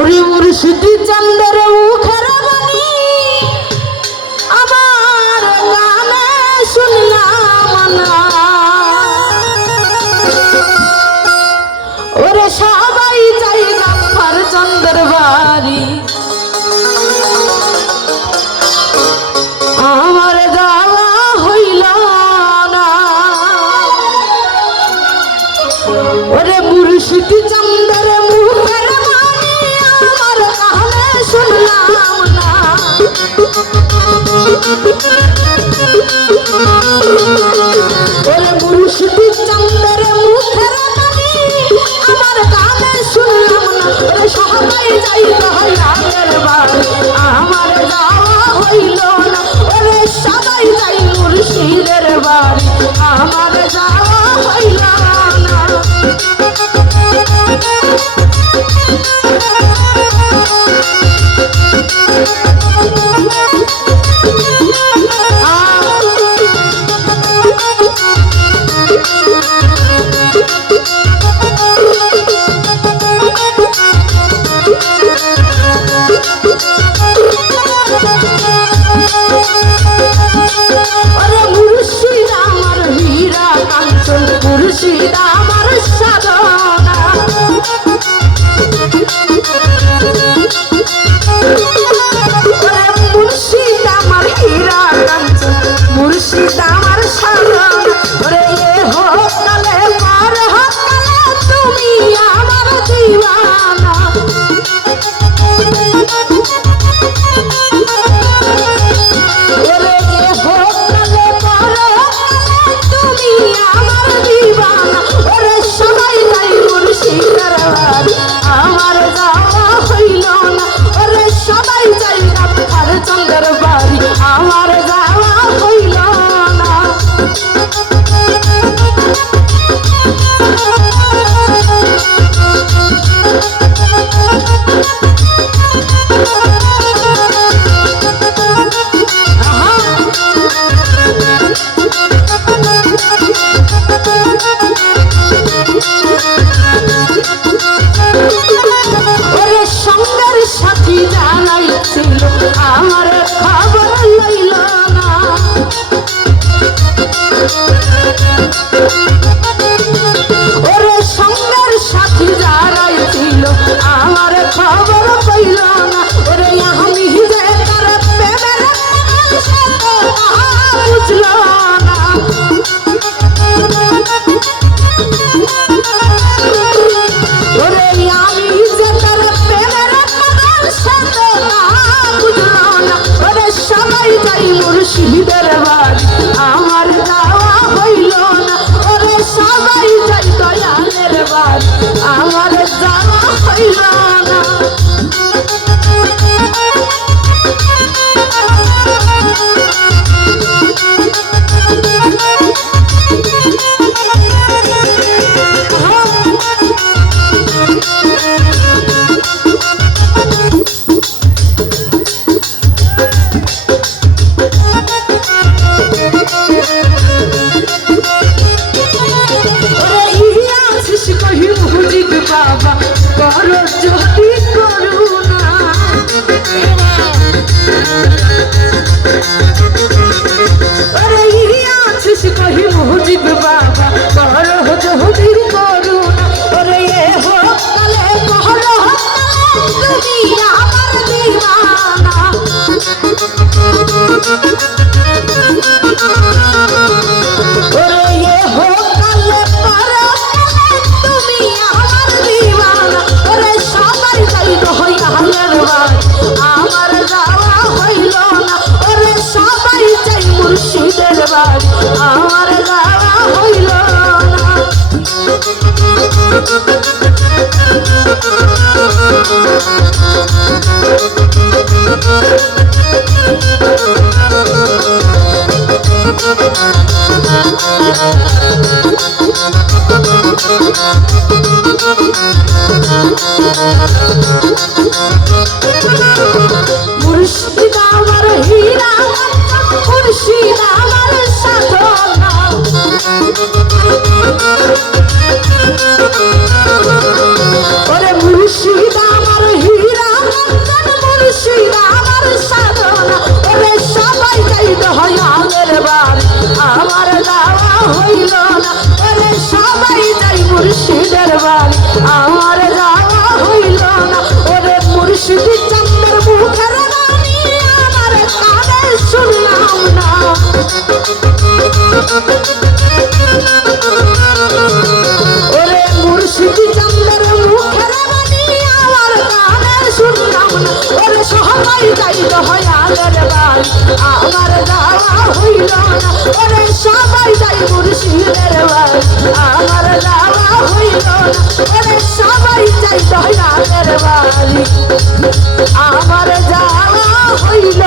ওরে মুর্শিদি চন্দ্র মুখের বাণী আমার কানে শুনলাম না। ওরে সবাই যাই গাম্বার চন্দ্র বাড়ি, আমার যাওয়া হইল না। ওরে মুর্শিদি চন্দ্র মুখের বাণী আমার কানে শুনলাম না। ওরে মুর্শিদি চন্দ্র মুখের বাণী আমার কানে শুনলাম না। ওরে সবাই যাই দয়ালের বাড়ি, আমার যাওয়া হইল না। ওরে সবাই যাই মুর্শিদের বাড়ি, আমার যাওয়া হইল না। মুর্শিদ আমার সাধনা, মুর্শিদ আমার হীরা কাঞ্চন, মুর্শিদ আমার সাধনা। ওরে এ হোক কালে পার হোক কালে তুমি আমার দিওয়ানা। ওরে এ হোক কালে পার হোক কালে তুমি আমার দিওয়ানা। ওরে সবাই যাই মুর্শিদের বাড়ি, আমার যাওয়া হইল না। ওরে সবাই যাই গাম্বার চন্দ্র বাড়ি, আমার যাওয়া হইল না। ওরে সঙ্গের সাথী জানাইছিল আমার খবর লইল না। ওরে সঙ্গের সাথী জানাইছিল আমার খবর পাইল না। ওরে আমি যে তার প্রেমের সে তো বুঝল না। ওরে আমি যে তার প্রেমের সে তো বুঝল না। ওরে সবাই যাই মুর্শিদের বাড়ি, আমার যাওয়া হইল না। ওরে সবাই যাই দয়ালের বাড়ি, আমার যাওয়া হইল না। বাবা করো যদি করুণা, ওরে আছিস কহি মুজিব বাবা করো যদি করুণা। ওরে এ হোক কালে করো তুমি আমার দিওয়ানা। ওরে এ হোক কালে করো তুমি আমার দিওয়ানা। ওরে সবাই যাই দয়ালের বাড়ি, আমার যাওয়া হইল না। ওরে সবাই যাই মুর্শিদের বাড়ি, আমার যাওয়া হইল না। মুর্শিদ আমার হীরা, মুর্শিদ আমার সাধনা। ওরে মুর্শিদ আমার দয়ালের বাড়ি আমার যাওয়া হইল না ওরে সবাই যাই মুর্শিদের বাড়ি আমার যাওয়া হইল না ওরে সবাই যাই দয়ালের বাড়ি আমার যাওয়া হইল